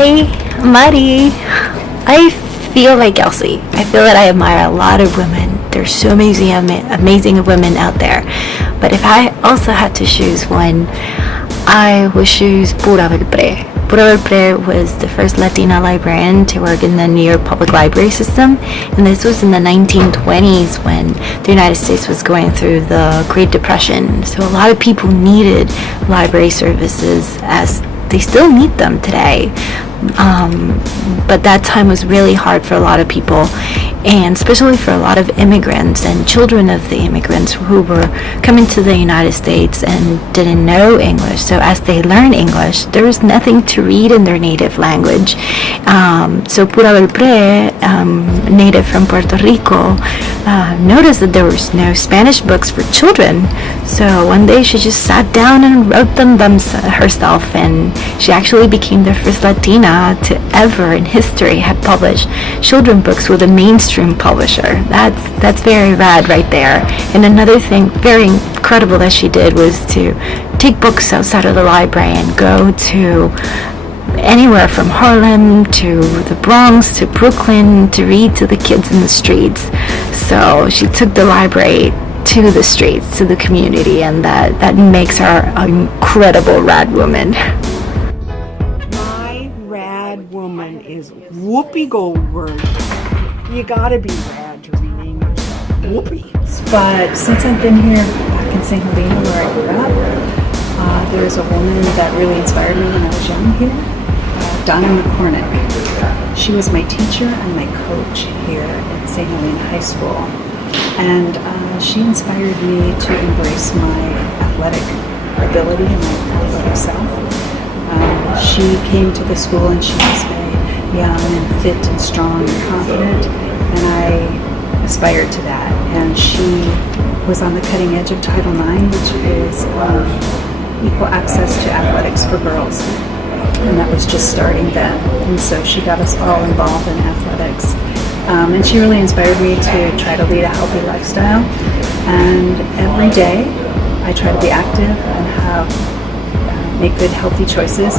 Hi, Mari. I feel like Elsie. I feel that I admire a lot of women. There's so amazing women out there. But if I also had to choose one, I would choose Pura Belpre. Pura Belpre was the first Latina librarian to work in the New York Public Library system, and this was in the 1920s when the United States was going through the Great Depression. So a lot of people needed library services, as they still need them today. But that time was really hard for a lot of people, and especially for a lot of immigrants and children of the immigrants who were coming to the United States and didn't know English. So as they learned English, there was nothing to read in their native language. So Pura Belpre, native from Puerto Rico, noticed that there was no Spanish books for children. So one day she just sat down and wrote them herself, and she actually became the first Latina to ever in history have published children books with a mainstream publisher. That's very rad right there. And another thing very incredible that she did was to take books outside of the library and go to anywhere from Harlem to the Bronx to Brooklyn to read to the kids in the streets. So she took the library to the streets, to the community, and that makes her an incredible rad woman. My rad woman is Whoopi Goldberg. You gotta be rad to rename yourself Whoopi. But since I've been here back in St. Helena where I grew up, there's a woman that really inspired me when I was young here, Donna McCormick. She was my teacher and my coach here at St. Helena High School. And she inspired me to embrace my athletic ability and my athletic self. She came to the school and she was very young and fit and strong and confident, and I aspired to that. And she was on the cutting edge of Title IX, which is equal access to athletics for girls. And that was just starting then. And so she got us all involved in athletics. And she really inspired me to try to lead a healthy lifestyle. And every day I try to be active and make good, healthy choices.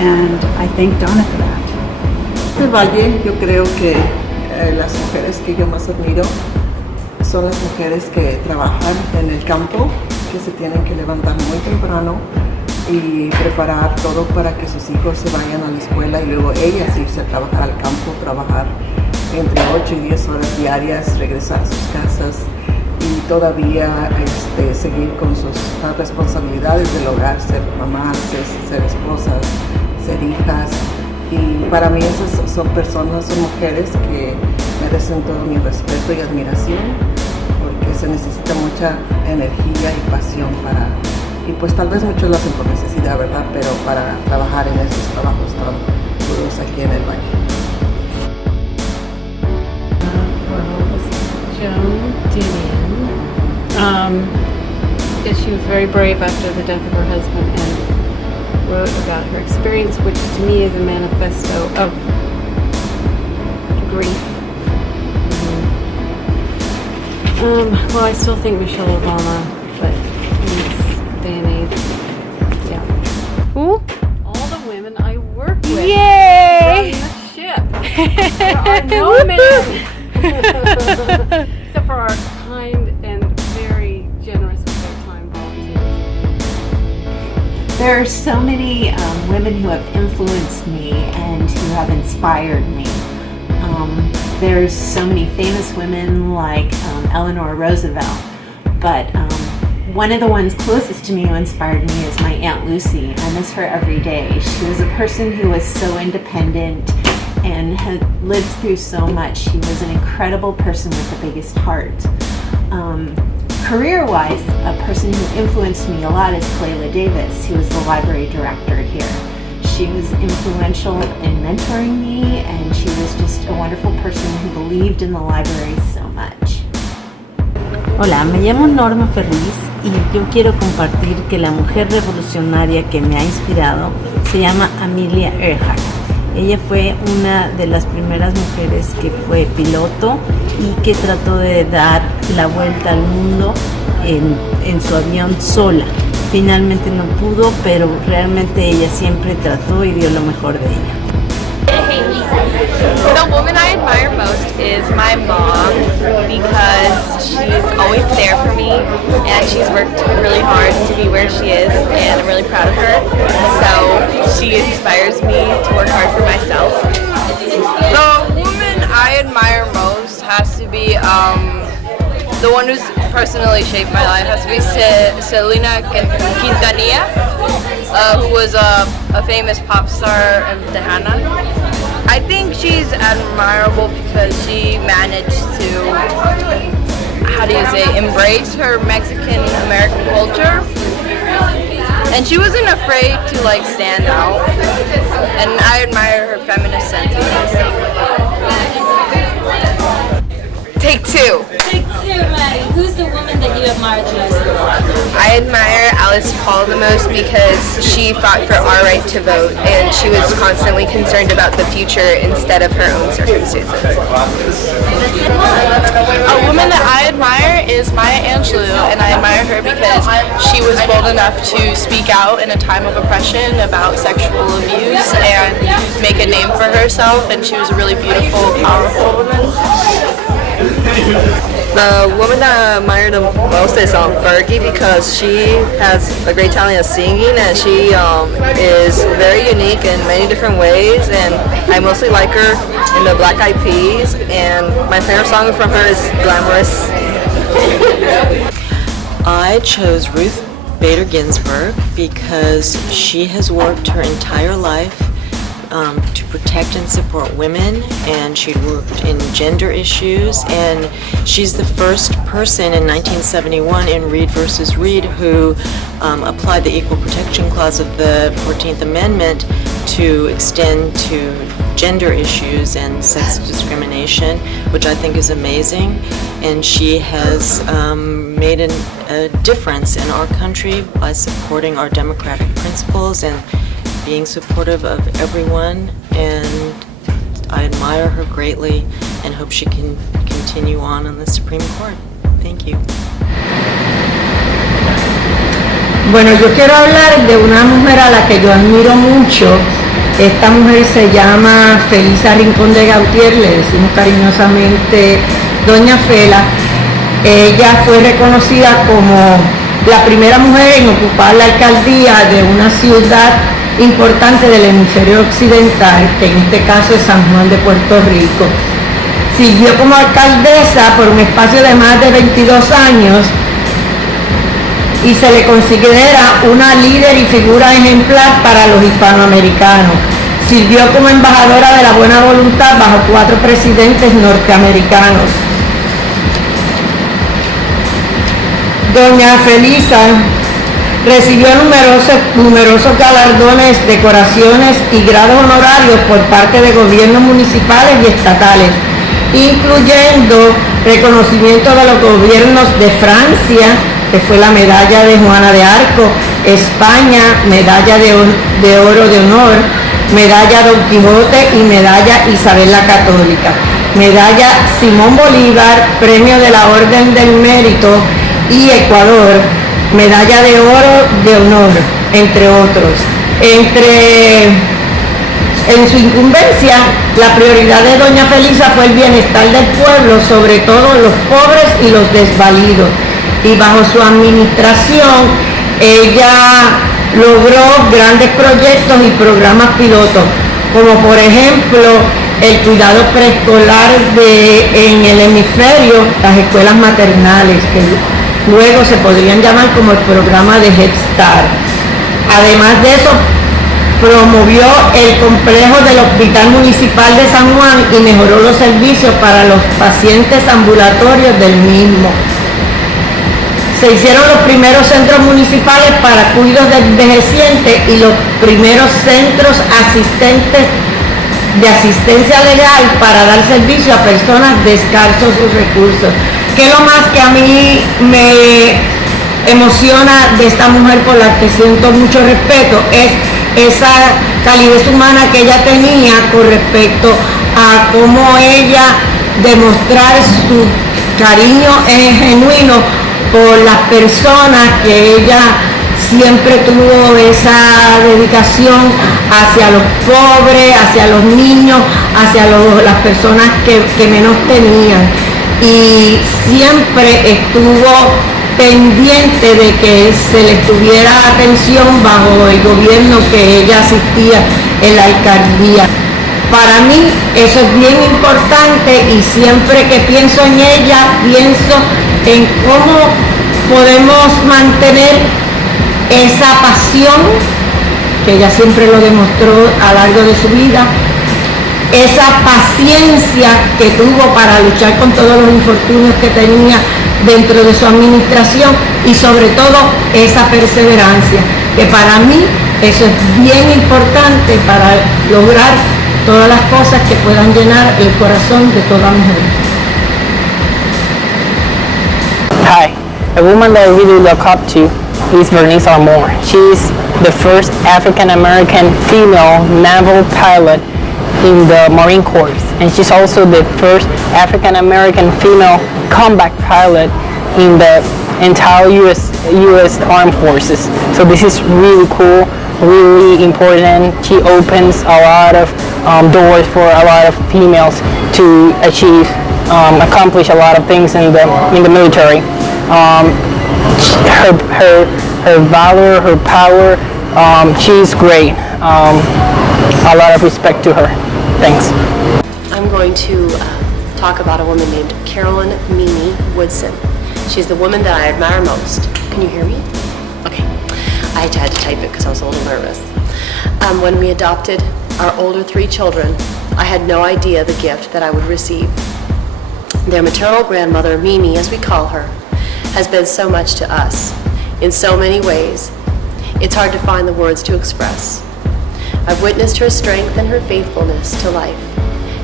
And I thank Donna for that. En el Valle, yo creo que las mujeres que yo más admiro son las mujeres que trabajan en el campo, que se tienen que levantar muy temprano y preparar todo para que sus hijos se vayan a la escuela y luego ellas irse a trabajar al campo, trabajar entre 8 y 10 horas diarias, regresar a sus casas y todavía seguir con sus responsabilidades del hogar, ser mamás, ser esposas, ser hijas. Y para mí esas son personas, son mujeres que merecen todo mi respeto y admiración, porque se necesita mucha energía y pasión para, y pues tal vez muchos lo hacen por necesidad, ¿verdad? Pero para trabajar en esos trabajos tan duros aquí en el Valle. Joan Didion. She was very brave after the death of her husband and wrote about her experience, which to me is a manifesto of grief. Well, I still think Michelle Obama, but in this day and age, yeah. Who? All the women I work with. Yay! Run the ship. There are no men. Except for our kind and very generous with their time volunteers. There are so many women who have influenced me and who have inspired me. There's so many famous women like Eleanor Roosevelt, but one of the ones closest to me who inspired me is my Aunt Lucy. I miss her every day. She was a person who was so independent and had lived through so much. She was an incredible person with the biggest heart. Career-wise, a person who influenced me a lot is Clayla Davis, who was the library director here. She was influential in mentoring me, and she was just a wonderful person who believed in the library so much. Hola, me llamo Norma Ferriz y yo quiero compartir que la mujer revolucionaria que me ha inspirado se llama Amelia Earhart. Ella fue una de las primeras mujeres que fue piloto y que trató de dar la vuelta al mundo en su avión sola. Finalmente no pudo, pero realmente ella siempre trató y dio lo mejor de ella. The woman I admire most is my mom because she's always there for me and she's worked really hard to be where she is and I'm really proud of her. So she inspires me to work hard for myself. The woman I admire most has to be the one who's personally shaped my life has to be Helena Quintanilla, who was a famous pop star in Tejana. I think she's admirable because she managed to, embrace her Mexican American culture. And she wasn't afraid to stand out. And I admire her feminist sentiments. Take two. Take two, Maddie. Who's the woman that you admire the most? I admire Alice Paul the most because she fought for our right to vote and she was constantly concerned about the future instead of her own circumstances. A woman that I admire is Maya Angelou, and I admire her because she was bold enough to speak out in a time of oppression about sexual abuse and make a name for herself, and she was a really beautiful, powerful woman. The woman that I admire the most is Fergie because she has a great talent of singing and she is very unique in many different ways, and I mostly like her in the Black Eyed Peas, and my favorite song from her is Glamorous. I chose Ruth Bader Ginsburg because she has worked her entire life to protect and support women, and she'd worked in gender issues, and she's the first person in 1971 in Reed versus Reed who applied the Equal Protection Clause of the 14th Amendment to extend to gender issues and sex discrimination, which I think is amazing. And she has made a difference in our country by supporting our democratic principles and being supportive of everyone, and I admire her greatly and hope she can continue on the Supreme Court. Thank you. Bueno, yo quiero hablar de una mujer a la que yo admiro mucho. Esta mujer se llama Felisa Rincón de Gautier, le decimos cariñosamente Doña Fela. Ella fue reconocida como la primera mujer en ocupar la alcaldía de una ciudad importante del hemisferio occidental, que en este caso es San Juan de Puerto Rico. Sirvió como alcaldesa por un espacio de más de 22 años y se le considera una líder y figura ejemplar para los hispanoamericanos. Sirvió como embajadora de la buena voluntad bajo 4 presidentes norteamericanos. Doña Felisa recibió numerosos galardones, decoraciones y grados honorarios por parte de gobiernos municipales y estatales, incluyendo reconocimiento de los gobiernos de Francia, que fue la medalla de Juana de Arco, España, medalla de oro de honor, medalla Don Quijote y medalla Isabel la Católica, medalla Simón Bolívar, premio de la Orden del Mérito, y Ecuador, medalla de oro de honor, entre otros. En su incumbencia, la prioridad de Doña Felisa fue el bienestar del pueblo, sobre todo los pobres y los desvalidos. Y bajo su administración, ella logró grandes proyectos y programas pilotos, como por ejemplo el cuidado preescolar en el hemisferio, las escuelas maternales, que luego se podrían llamar como el programa de Head Start. Además de eso, promovió el complejo del Hospital Municipal de San Juan y mejoró los servicios para los pacientes ambulatorios del mismo. Se hicieron los primeros centros municipales para cuidados de envejecientes y los primeros centros de asistencia legal para dar servicio a personas de escasos recursos. Que lo más que a mí me emociona de esta mujer, por la que siento mucho respeto, es esa calidez humana que ella tenía con respecto a cómo ella demostrar su cariño genuino por las personas, que ella siempre tuvo esa dedicación hacia los pobres, hacia los niños, hacia las personas que menos tenían, y siempre estuvo pendiente de que se les tuviera atención bajo el gobierno que ella asistía en la alcaldía. Para mí eso es bien importante, y siempre que pienso en ella, pienso en cómo podemos mantener esa pasión, que ella siempre lo demostró a lo largo de su vida, esa paciencia que tuvo para luchar con todos los infortunios que tenía dentro de su administración, y sobre todo esa perseverancia, que para mí eso es bien importante para lograr todas las cosas que puedan llenar el corazón de toda mujer. Hi, a woman that I really look up to is Bernice Armour. She's the first African American female naval pilot in the Marine Corps, and she's also the first African American female combat pilot in the entire U.S. Armed Forces. So this is really cool, really important. She opens a lot of doors for a lot of females to achieve, accomplish a lot of things in the military. Her valor, her power, she's great. A lot of respect to her. Thanks. I'm going to talk about a woman named Carolyn Mimi Woodson. She's the woman that I admire most. Can you hear me? Okay. I had to type it because I was a little nervous. When we adopted our older 3 children, I had no idea the gift that I would receive. Their maternal grandmother, Mimi, as we call her, has been so much to us in so many ways. It's hard to find the words to express. I've witnessed her strength and her faithfulness to life,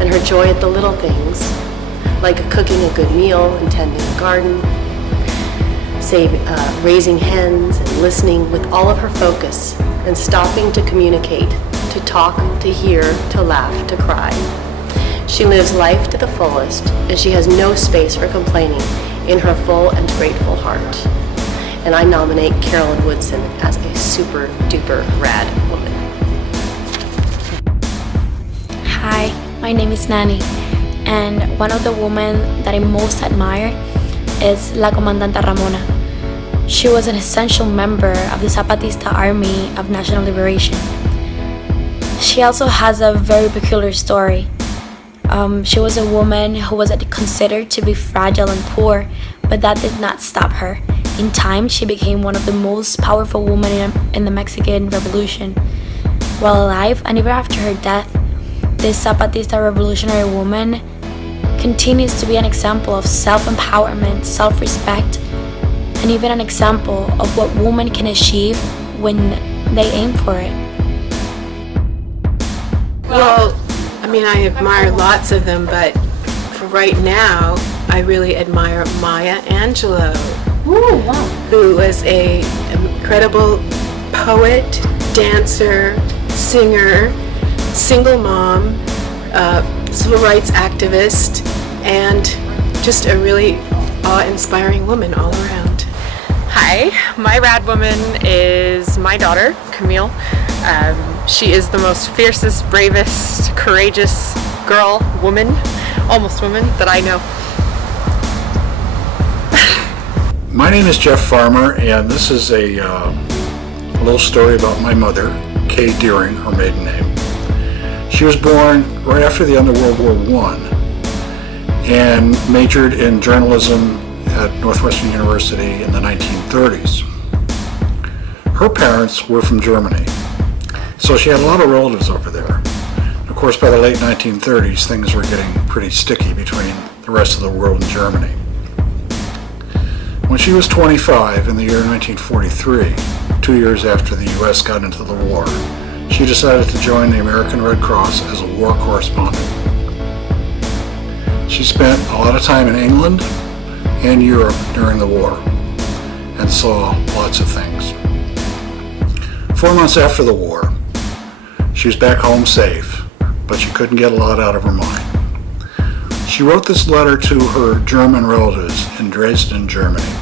and her joy at the little things, like cooking a good meal and tending a garden, raising hens and listening with all of her focus, and stopping to communicate, to talk, to hear, to laugh, to cry. She lives life to the fullest, and she has no space for complaining in her full and grateful heart. And I nominate Carolyn Woodson as a super duper rad woman. Hi, my name is Nani, and one of the women that I most admire is La Comandante Ramona. She was an essential member of the Zapatista Army of National Liberation. She also has a very peculiar story. She was a woman who was considered to be fragile and poor, but that did not stop her. In time, she became one of the most powerful women in the Mexican Revolution. While alive, and even after her death, this Zapatista revolutionary woman continues to be an example of self-empowerment, self-respect, and even an example of what women can achieve when they aim for it. Well, I mean, I admire lots of them, but for right now, I really admire Maya Angelou, who was an incredible poet, dancer, singer, single mom, civil rights activist, and just a really awe-inspiring woman all around. Hi, my rad woman is my daughter, Camille. She is the most fiercest, bravest, courageous girl, woman, almost woman, that I know. My name is Jeff Farmer, and this is a little story about my mother, Kay Deering, her maiden name. She was born right after the end of World War I and majored in journalism at Northwestern University in the 1930s. Her parents were from Germany, so she had a lot of relatives over there. Of course, by the late 1930s, things were getting pretty sticky between the rest of the world and Germany. When she was 25 in the year 1943, 2 years after the U.S. got into the war, she decided to join the American Red Cross as a war correspondent. She spent a lot of time in England and Europe during the war and saw lots of things. 4 months after the war, she was back home safe, but she couldn't get a lot out of her mind. She wrote this letter to her German relatives in Dresden, Germany,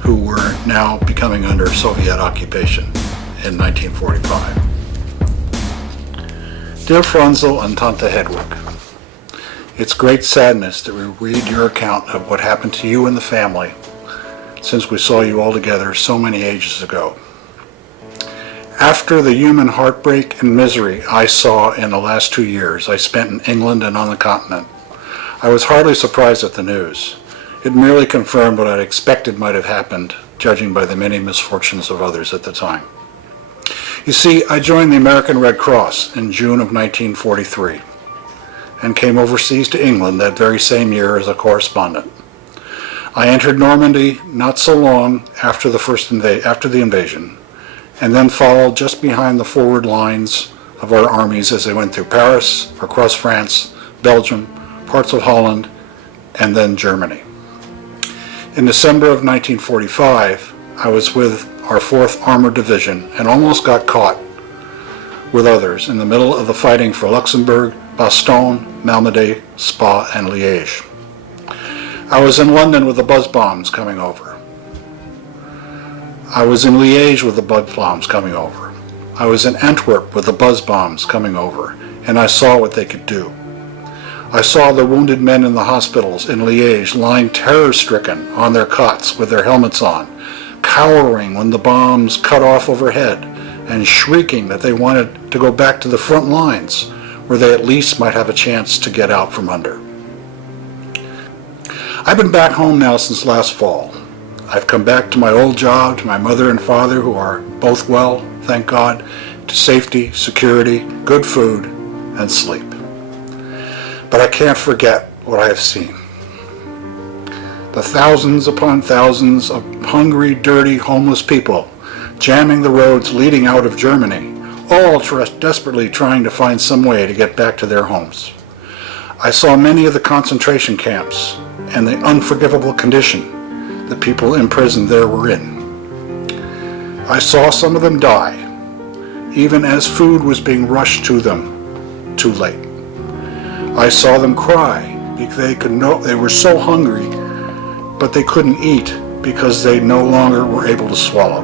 who were now becoming under Soviet occupation in 1945. Dear Franzel and Tante Hedwig, it's great sadness that we read your account of what happened to you and the family since we saw you all together so many ages ago. After the human heartbreak and misery I saw in the last 2 years I spent in England and on the continent, I was hardly surprised at the news. It merely confirmed what I'd expected might have happened, judging by the many misfortunes of others at the time. You see, I joined the American Red Cross in June of 1943 and came overseas to England that very same year as a correspondent. I entered Normandy not so long after the invasion, and then followed just behind the forward lines of our armies as they went through Paris, across France, Belgium, parts of Holland, and then Germany. In December of 1945, I was with our 4th Armored Division and almost got caught with others in the middle of the fighting for Luxembourg, Bastogne, Malmedy, Spa, and Liège. I was in London with the buzz bombs coming over. I was in Liège with the buzz bombs coming over. I was in Antwerp with the buzz bombs coming over, and I saw what they could do. I saw the wounded men in the hospitals in Liège lying terror-stricken on their cots with their helmets on, cowering when the bombs cut off overhead, and shrieking that they wanted to go back to the front lines, where they at least might have a chance to get out from under. I've been back home now since last fall. I've come back to my old job, to my mother and father, who are both well, thank God, to safety, security, good food, and sleep. But I can't forget what I have seen. The thousands upon thousands of hungry, dirty, homeless people jamming the roads leading out of Germany, all desperately trying to find some way to get back to their homes. I saw many of the concentration camps and the unforgivable condition the people imprisoned there were in. I saw some of them die, even as food was being rushed to them too late. I saw them cry because they were so hungry, but they couldn't eat because they no longer were able to swallow.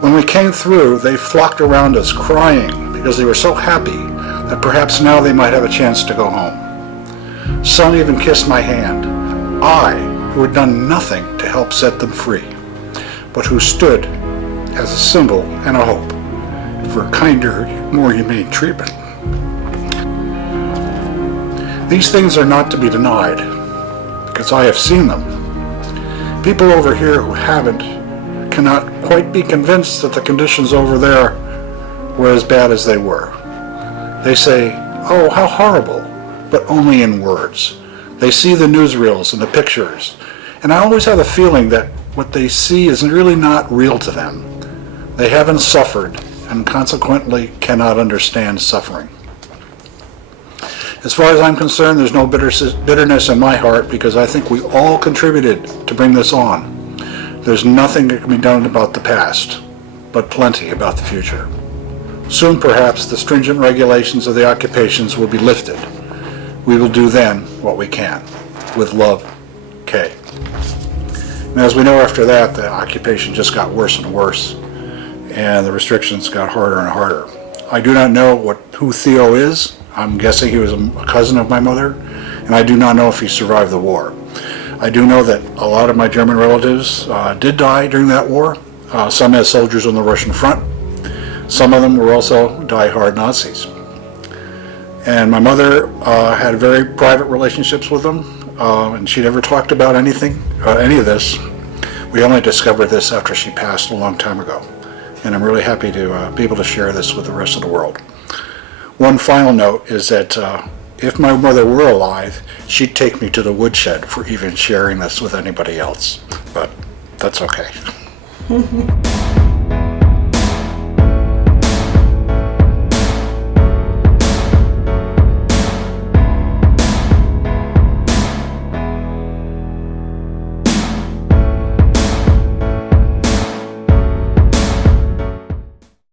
When we came through, they flocked around us crying because they were so happy that perhaps now they might have a chance to go home. Some even kissed my hand, I, who had done nothing to help set them free, but who stood as a symbol and a hope for kinder, more humane treatment. These things are not to be denied, because I have seen them. People over here who haven't cannot quite be convinced that the conditions over there were as bad as they were. They say, "Oh, how horrible," but only in words. They see the newsreels and the pictures, and I always have a feeling that what they see is really not real to them. They haven't suffered, and consequently cannot understand suffering. As far as I'm concerned, there's no bitterness in my heart, because I think we all contributed to bring this on. There's nothing that can be done about the past, but plenty about the future. Soon, perhaps, the stringent regulations of the occupations will be lifted. We will do then what we can. With love, Kay. And as we know, after that, the occupation just got worse and worse, and the restrictions got harder and harder. I do not know who Theo is. I'm guessing he was a cousin of my mother, and I do not know if he survived the war. I do know that a lot of my German relatives did die during that war, some as soldiers on the Russian front. Some of them were also die-hard Nazis. And my mother had very private relationships with them, and she never talked about any of this. We only discovered this after she passed a long time ago. And I'm really happy to be able to share this with the rest of the world. One final note is that if my mother were alive, she'd take me to the woodshed for even sharing this with anybody else. But that's okay.